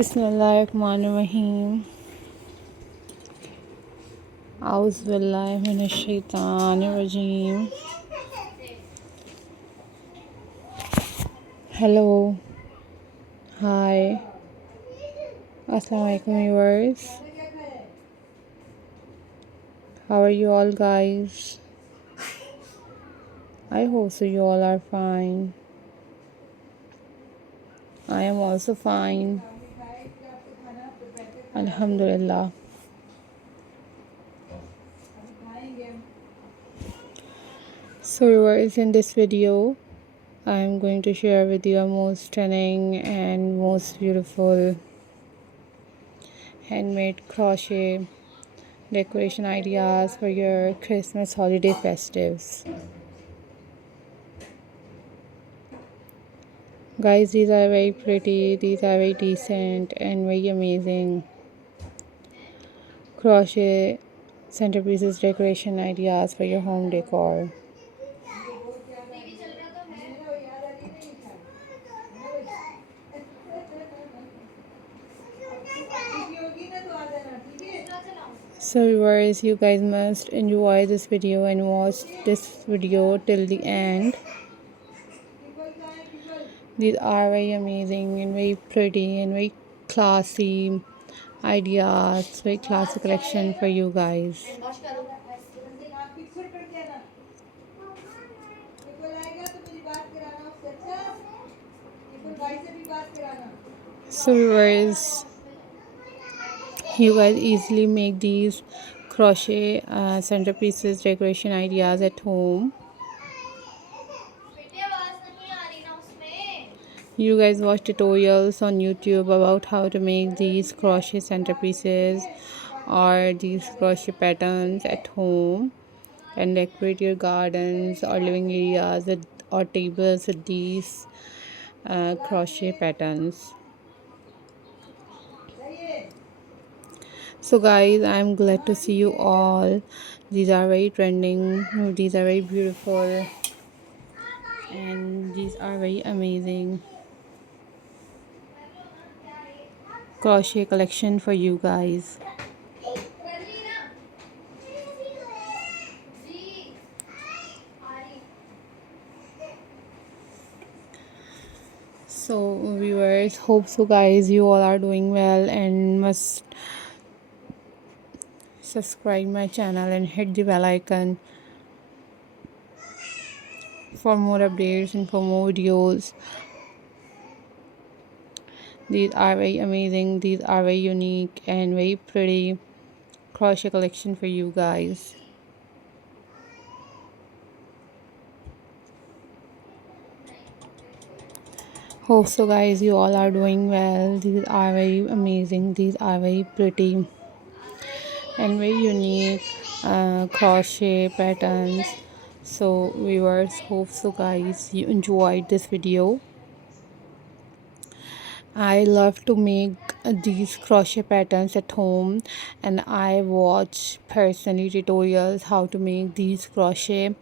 Bismillahirrahmanirrahim. Auzubillahi minash-shaytanir-rajim. Hello. Hi. Assalamu alaikum viewers. How are you all guys? I hope so you all are fine. I am also fine. Alhamdulillah. So viewers, in this video I am going to share with you a most stunning and most beautiful handmade crochet decoration ideas for your Christmas holiday festives. Guys, these are very pretty, these are very decent and very amazing crochet centerpieces decoration ideas for your home decor. So viewers, you guys must enjoy this video and watch this video till the end. These are very amazing and very pretty and very classy ideas, very classy collection for you guys. So viewers, you guys easily make these crochet centerpieces decoration ideas at home. You guys watch tutorials on YouTube about how to make these crochet centerpieces or these crochet patterns at home and decorate your gardens or living areas with, or tables with these crochet patterns. So guys, I'm glad to see you all. These are very trending, these are very beautiful, and these are very amazing crochet collection for you guys. So viewers, hope so guys you all are doing well and must subscribe my channel and hit the bell icon for more updates and for more videos. These are very amazing, these are very unique and very pretty crochet collection for you guys. Hope so guys you all are doing well. These are very amazing, these are very pretty and very unique crochet patterns. So viewers, hope so guys you enjoyed this video. I love to make these crochet patterns at home, and I watch personally tutorials how to make these crochet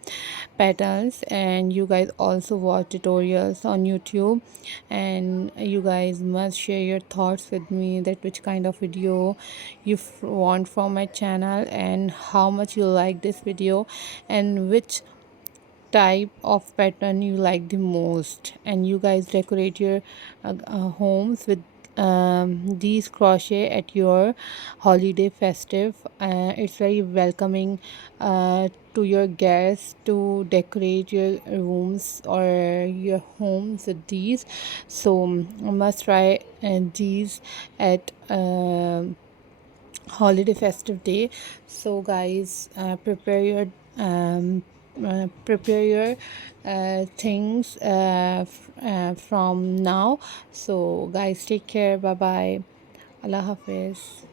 patterns, and you guys also watch tutorials on YouTube, and you guys must share your thoughts with me that which kind of video you want from my channel and how much you like this video and which type of pattern you like the most, and you guys decorate your homes with these crochet at your holiday festive. It's very welcoming to your guests to decorate your rooms or your homes with these. So must try these at holiday festive day. So guys, prepare your things from now. So guys, take care. Bye bye. Allah Hafiz.